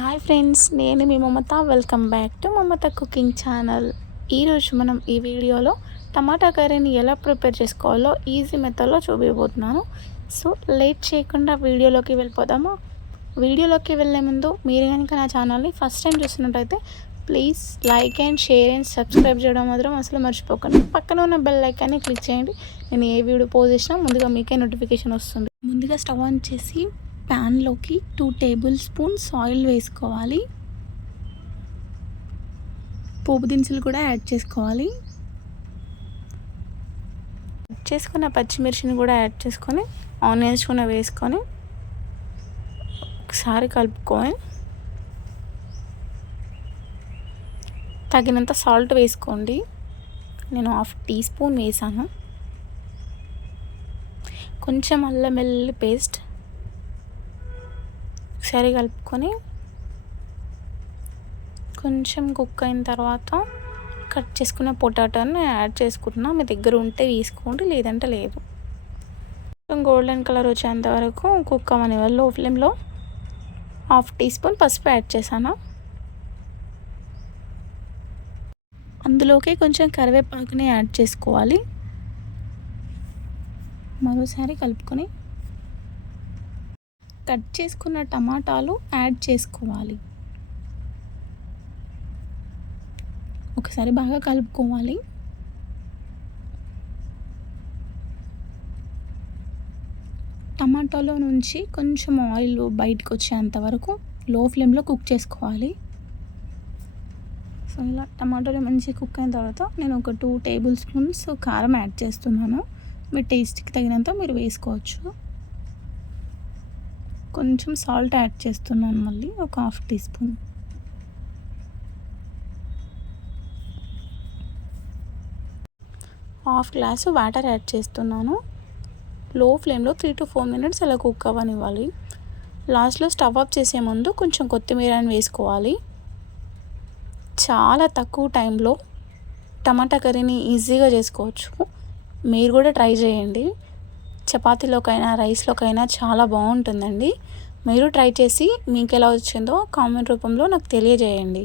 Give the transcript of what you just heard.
Hi friends, నేను మీ Mamata. Welcome back to Mamata cooking channel. ఈరోజు మనం ఈ వీడియోలో టమాటా కర్రీని ఎలా ప్రిపేర్ చేసుకోవాలో ఈజీ మెథడ్లో చూపించబోతున్నాను. సో లేట్ చేయకుండా వీడియోలోకి వెళ్ళిపోదామా? వీడియోలోకి వెళ్ళే ముందు మీరు కనుక నా ఛానల్ని ఫస్ట్ టైం చూస్తున్నట్టయితే please like and share and subscribe చేయడం మాత్రం అసలు మర్చిపోకండి. పక్కన ఉన్న బెల్ ఐకాన్ని క్లిక్ చేయండి. నేను ఏ వీడియో పోస్ట్ చేసినా ముందుగా మీకే నోటిఫికేషన్ వస్తుంది. ముందుగా స్టవ్ ఆన్ చేసి ప్యాన్లోకి 2 టేబుల్ స్పూన్స్ ఆయిల్ వేసుకోవాలి. పోపు దినుసులు కూడా యాడ్ చేసుకోవాలి. చేసుకున్న పచ్చిమిర్చిని కూడా యాడ్ చేసుకొని ఆనియన్స్ కూడా వేసుకొని ఒకసారి కలుపుకొని తగినంత సాల్ట్ వేసుకోండి. నేను 1/2 టీ స్పూన్ వేసాను. కొంచెం అల్లం వెల్లుల్లి పేస్ట్ ఒకసారి కలుపుకొని కొంచెం కుక్ అయిన తర్వాత కట్ చేసుకున్న పొటాటోని యాడ్ చేసుకుంటున్నా. మీ దగ్గర ఉంటే తీసుకోండి, లేదంటే లేదు. కొంచెం గోల్డెన్ కలర్ వచ్చేంత వరకు కుక్ అవ్వనివ్వాలి. లో ఫ్లేమ్లో 1/2 టీ స్పూన్ పసుపు యాడ్ చేశాను. అందులోకి కొంచెం కరివేపాకుని యాడ్ చేసుకోవాలి. మరోసారి కలుపుకొని కట్ చేసుకున్న టమాటాలు యాడ్ చేసుకోవాలి. ఒకసారి బాగా కలుపుకోవాలి. టమాటాలో నుంచి కొంచెం ఆయిల్ బయటకు వచ్చేంత వరకు లో ఫ్లేమ్లో కుక్ చేసుకోవాలి. సో ఇలా టమాటాలు మంచిగా కుక్ అయిన తర్వాత నేను ఒక 2 టేబుల్ స్పూన్స్ కారం యాడ్ చేస్తున్నాను. మీ టేస్ట్కి తగినంత మీరు వేసుకోవచ్చు. కొంచెం సాల్ట్ యాడ్ చేస్తున్నాను, మళ్ళీ ఒక 1/2 teaspoon. Half glass water add చేస్తున్నాను. లో ఫ్లేమ్లో 3 to 4 మినిట్స్ అలా కుక్ అవ్వనివ్వాలి. లాస్ట్లో స్టవ్ ఆఫ్ చేసే ముందు కొంచెం కొత్తిమీరని వేసుకోవాలి. చాలా తక్కువ టైంలో టమాటా కర్రీని ఈజీగా చేసుకోవచ్చు. మీరు కూడా ట్రై చేయండి. చపాతీలోకైనా రైస్లోకైనా చాలా బాగుంటుందండి. మీరు ట్రై చేసి మీకు ఎలా వచ్చిందో కామెంట్ రూపంలో నాకు తెలియజేయండి.